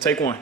Take one.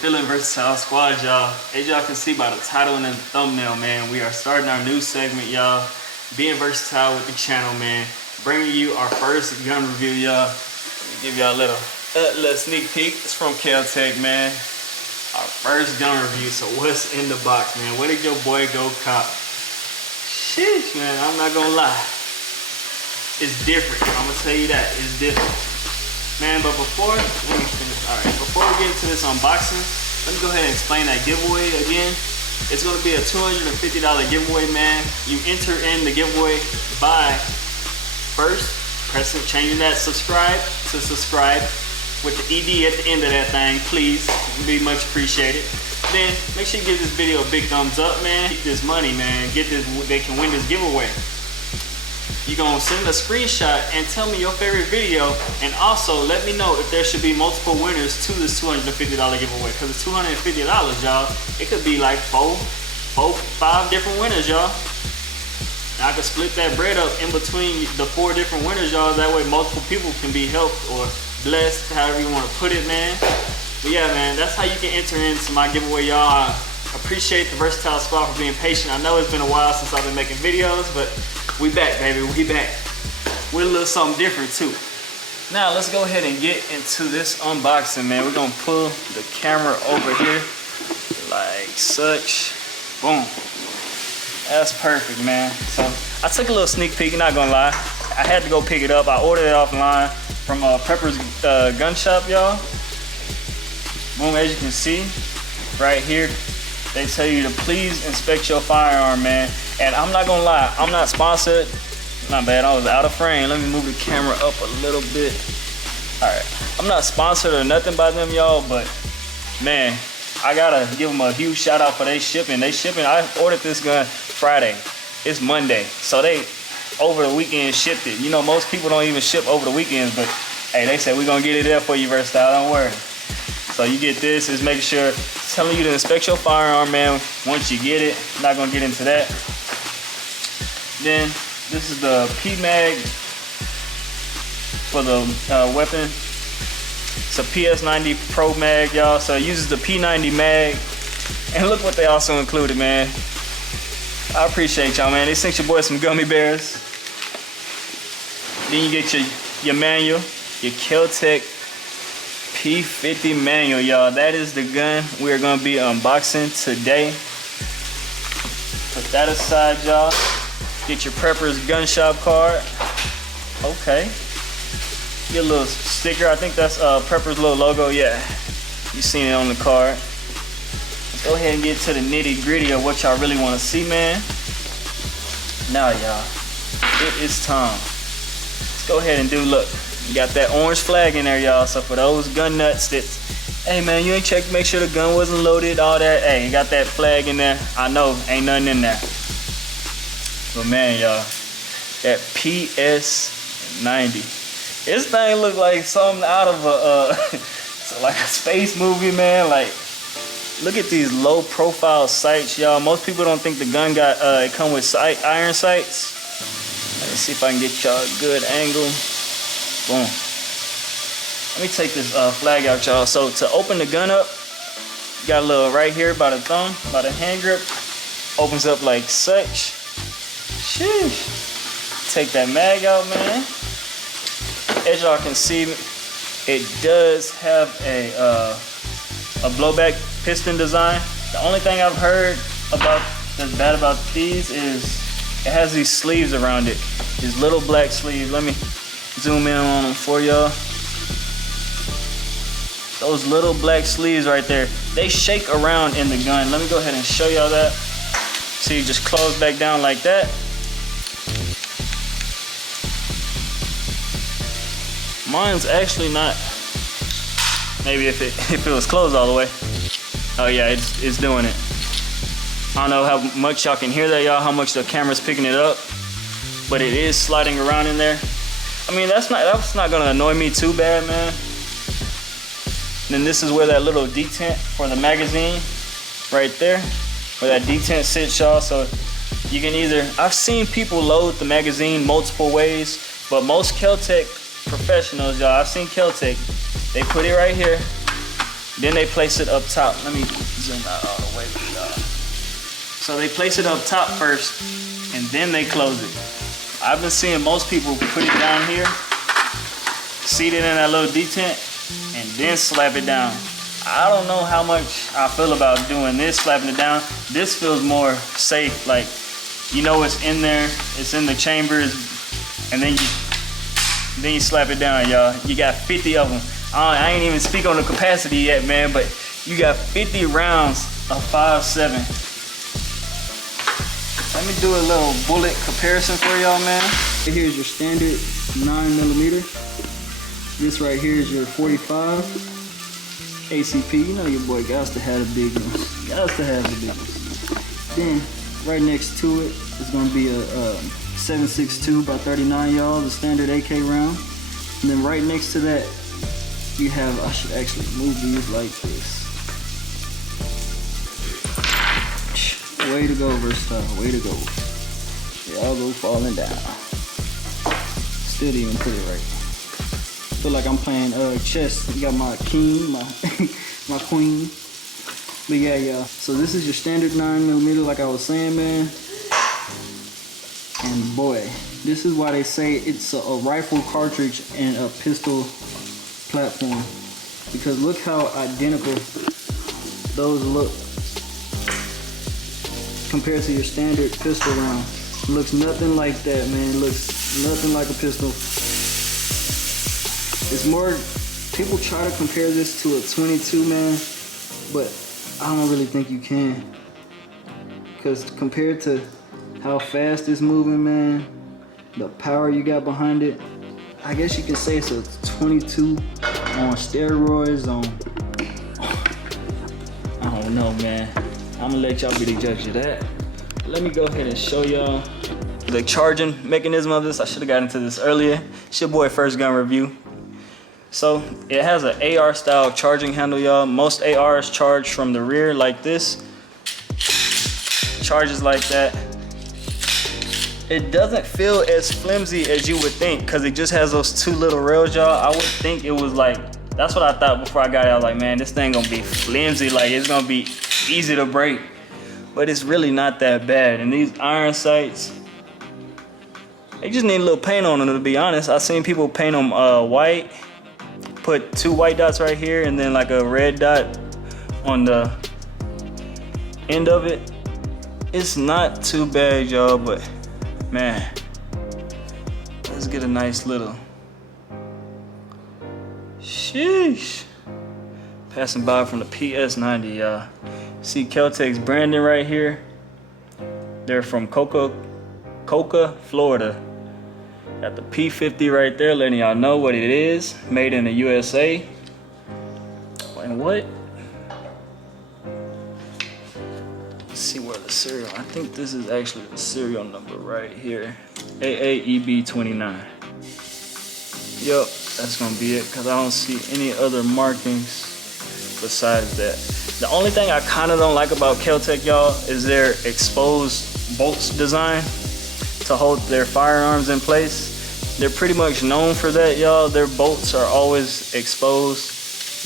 Feeling versatile squad, y'all. As y'all can see by the title and the thumbnail, man, we are starting our new segment, y'all. Being versatile with the channel, man. Bringing you our first gun review, y'all. Give y'all a little sneak peek. It's from Kel Tec, man. Our first gun review. So what's in the box, man? Where did your boy go cop? Sheesh, man. I'm not gonna lie. It's different. I'm gonna tell you that. It's different. Man, but before, let me finish. All right, before we get into this unboxing, let me go ahead and explain that giveaway again. It's gonna be a $250 giveaway, man. You enter in the giveaway by first changing that subscribe to subscribe with the ED at the end of that thing, please. It'd be much appreciated. Then make sure you give this video a big thumbs up, man. Get this money, man. Get this, they can win this giveaway. You're gonna send a screenshot and tell me your favorite video, and also let me know if there should be multiple winners to this $250 giveaway, because it's $250, y'all. It could be like five different winners, y'all. And I could split that bread up in between the 4 different winners, y'all. That way multiple people can be helped or blessed, however you want to put it, man. But yeah, man, that's how you can enter into my giveaway, y'all. I appreciate the Versatile Squad for being patient. I know it's been a while since I've been making videos, but we back, baby, we back. With a little something different too. Now let's go ahead and get into this unboxing, man. We're gonna pull the camera over here like such. Boom. That's perfect, man. So I took a little sneak peek, not gonna lie. I had to go pick it up. I ordered it offline from Prepper's gun shop, y'all. Boom, as you can see, right here, they tell you to please inspect your firearm, man. And I'm not gonna lie, I'm not sponsored. Not bad, I was out of frame. Let me move the camera up a little bit. All right, I'm not sponsored or nothing by them, y'all, but man, I gotta give them a huge shout out for their shipping. I ordered this gun Friday. It's Monday, so they over the weekend shipped it. You know, most people don't even ship over the weekends, but hey, they said we're gonna get it there for you, Versatile, don't worry. So you get this, is making sure, telling you to inspect your firearm, man, once you get it. I'm not gonna get into that. Then this is the P mag for the weapon. It's a PS90 Pro mag, y'all. So it uses the P90 mag. And look what they also included, man. I appreciate y'all, man. They sent your boy some gummy bears. Then you get your manual, your Kel Tec P50 manual, y'all. That is the gun we're gonna be unboxing today. Put that aside, y'all. Get your Prepper's gun shop card. Okay. Get a little sticker. I think that's Prepper's little logo. Yeah, you seen it on the card. Let's go ahead and get to the nitty gritty of what y'all really want to see, man. Now, y'all, it is time. Let's go ahead and do, look. You got that orange flag in there, y'all. So for those gun nuts that, hey man, you ain't checked to make sure the gun wasn't loaded, all that. Hey, you got that flag in there. I know, ain't nothing in there. But man, y'all, that PS90. This thing look like something out of a, like a space movie, man. Like, look at these low profile sights, y'all. Most people don't think the gun got, it come with iron sights. Let's see if I can get y'all a good angle. Boom. Let me take this flag out, y'all. So to open the gun up, you got a little right here by the thumb, by the hand grip. Opens up like such. Sheesh. Take that mag out, man. As y'all can see, it does have a blowback piston design. The only thing I've heard about that's bad about these is it has these sleeves around it. These little black sleeves. Let me zoom in on them for y'all. Those little black sleeves right there, they shake around in the gun. Let me go ahead and show y'all that. So you just close back down like that. Mine's actually not, maybe if it was closed all the way. Oh yeah, it's doing it. I don't know how much y'all can hear that, y'all, how much the camera's picking it up, but it is sliding around in there. I mean, that's not gonna annoy me too bad, man. Then this is where that little detent for the magazine, right there, where that detent sits, y'all. So you can either, I've seen people load the magazine multiple ways, but most KelTec professionals, y'all, I've seen KelTec, they put it right here, then they place it up top. Let me zoom out all the way with y'all. So they place it up top first, and then they close it. I've been seeing most people put it down here, seat it in that little detent, and then slap it down. I don't know how much I feel about doing this, slapping it down. This feels more safe, like, you know it's in there, it's in the chambers, and then you slap it down, y'all. You got 50 of them. I ain't even speak on the capacity yet, man, but you got 50 rounds of 5.7. Let me do a little bullet comparison for y'all, man. Here's your standard 9mm. This right here is your 45 ACP. You know your boy got to have the big ones. Got to have the big ones. Then right next to it is going to be a 7.62 by 39, y'all, the standard AK round. And then right next to that, you have, I should actually move these like this. Way to go, Versatile, way to go. They all go falling down. Still didn't even put it right. Feel like I'm playing chess. You got my king, my queen. But yeah, y'all. So this is your standard 9mm, like I was saying, man. And boy, this is why they say it's a rifle cartridge and a pistol platform. Because look how identical those look compared to your standard pistol round. It looks nothing like that, man. It looks nothing like a pistol. It's more, people try to compare this to a 22, man, but I don't really think you can. Because compared to how fast it's moving, man, the power you got behind it, I guess you could say it's a 22 on steroids. I don't know, man. I'm gonna let y'all be the judge of that. Let me go ahead and show y'all the charging mechanism of this. I should have got into this earlier. It's your boy First Gun Review. So it has an AR style charging handle, y'all. Most ARs charge from the rear like this. Charges like that. It doesn't feel as flimsy as you would think because it just has those two little rails, y'all. I would think it was like, that's what I thought before I got it. I was like, man, this thing gonna be flimsy. Like, it's gonna be easy to break. But it's really not that bad. And these iron sights, they just need a little paint on them, to be honest. I've seen people paint them white, put 2 white dots right here and then like a red dot on the end of it. It's not too bad, y'all, but man, let's get a nice little, sheesh. Passing by from the PS90, y'all. See KelTec's branding right here. They're from Coca, Florida. Got the P50 right there, letting y'all know what it is. Made in the USA. And what? Let's see where the serial. I think this is actually the serial number right here. AAEB29. Yup, that's gonna be it, because I don't see any other markings besides that. The only thing I kind of don't like about KelTec, y'all, is their exposed bolts design to hold their firearms in place. They're pretty much known for that, y'all. Their bolts are always exposed.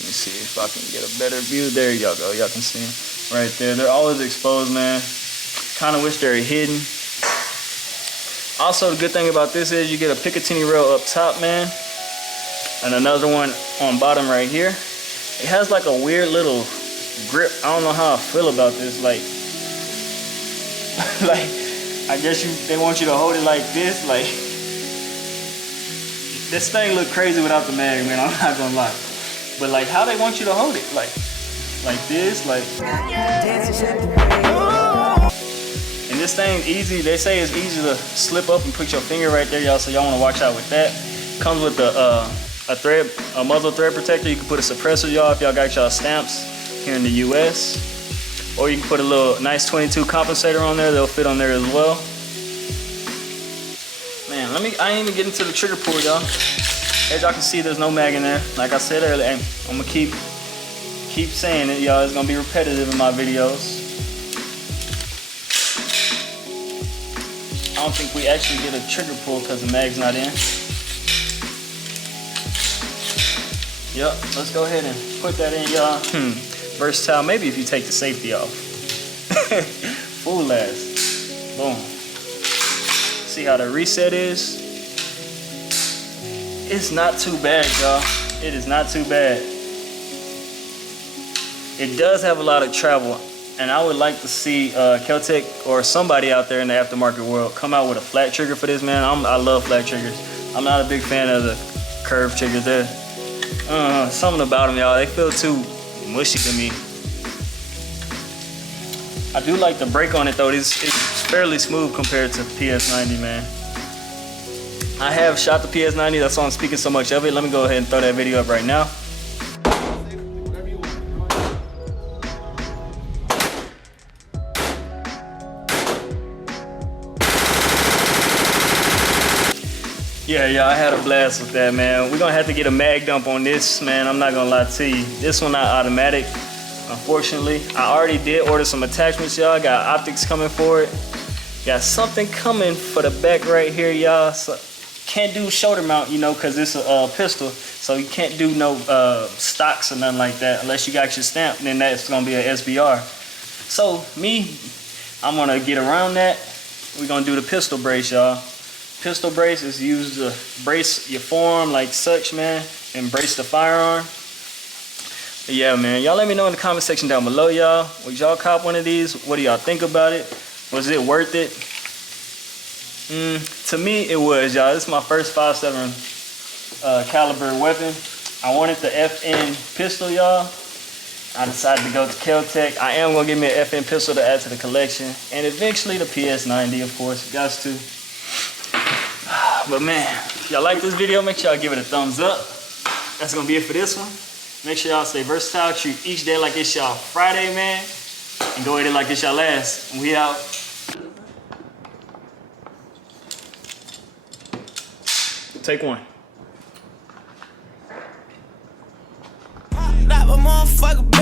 Let me see if I can get a better view. There y'all go, y'all can see them right there. They're always exposed, man. Kind of wish they were hidden. Also, the good thing about this is you get a Picatinny rail up top, man, and another one on bottom right here. It has like a weird little grip. I don't know how I feel about this. Like I guess they want you to hold it like this. Like, this thing look crazy without the mag, man. I'm not gonna lie. But like, how they want you to hold it, like this, like. And this thing easy. They say it's easy to slip up and put your finger right there, y'all. So y'all wanna watch out with that. Comes with a muzzle thread protector. You can put a suppressor, y'all, if y'all got y'all stamps here in the US. Or you can put a little nice 22 compensator on there. They'll fit on there as well. Man, I ain't even getting to the trigger pull, y'all. As y'all can see, there's no mag in there. Like I said earlier, I'm gonna keep saying it, y'all. It's gonna be repetitive in my videos. I don't think we actually get a trigger pull because the mag's not in. Yep, let's go ahead and put that in, y'all. Versatile, maybe if you take the safety off. Full ass. Boom. See how the reset is? It's not too bad, y'all. It is not too bad. It does have a lot of travel, and I would like to see KelTec or somebody out there in the aftermarket world come out with a flat trigger for this, man. I love flat triggers. I'm not a big fan of the curved triggers. They're something about them, y'all. They feel too mushy to me. I do like the brake on it though. It's fairly smooth compared to PS90, man. I have shot the PS90, that's why I'm speaking so much of it. Let me go ahead and throw that video up right now. Yeah, I had a blast with that, man. We're gonna have to get a mag dump on this, man. I'm not gonna lie to you. This one not automatic, unfortunately. I already did order some attachments, y'all. Got optics coming for it. Got something coming for the back right here, y'all. So, can't do shoulder mount, you know, because it's a pistol. So you can't do no stocks or nothing like that. Unless you got your stamp, then that's gonna be a SBR. So I'm gonna get around that. We're gonna do the pistol brace, y'all. Pistol brace is used to brace your forearm like such, man, and brace the firearm. But yeah, man, y'all let me know in the comment section down below, y'all. Would y'all cop one of these? What do y'all think about it? Was it worth it? To me, it was, y'all. This is my first 5.7 caliber weapon. I wanted the FN pistol, y'all. I decided to go to KelTec. I am gonna give me an FN pistol to add to the collection, and eventually the PS90, of course. Got to. But man, if y'all like this video, make sure y'all give it a thumbs up. That's gonna be it for this one. Make sure y'all stay versatile, treat each day like it's y'all Friday, man. And go at it like it's y'all last. We out. Take one. That motherfucker.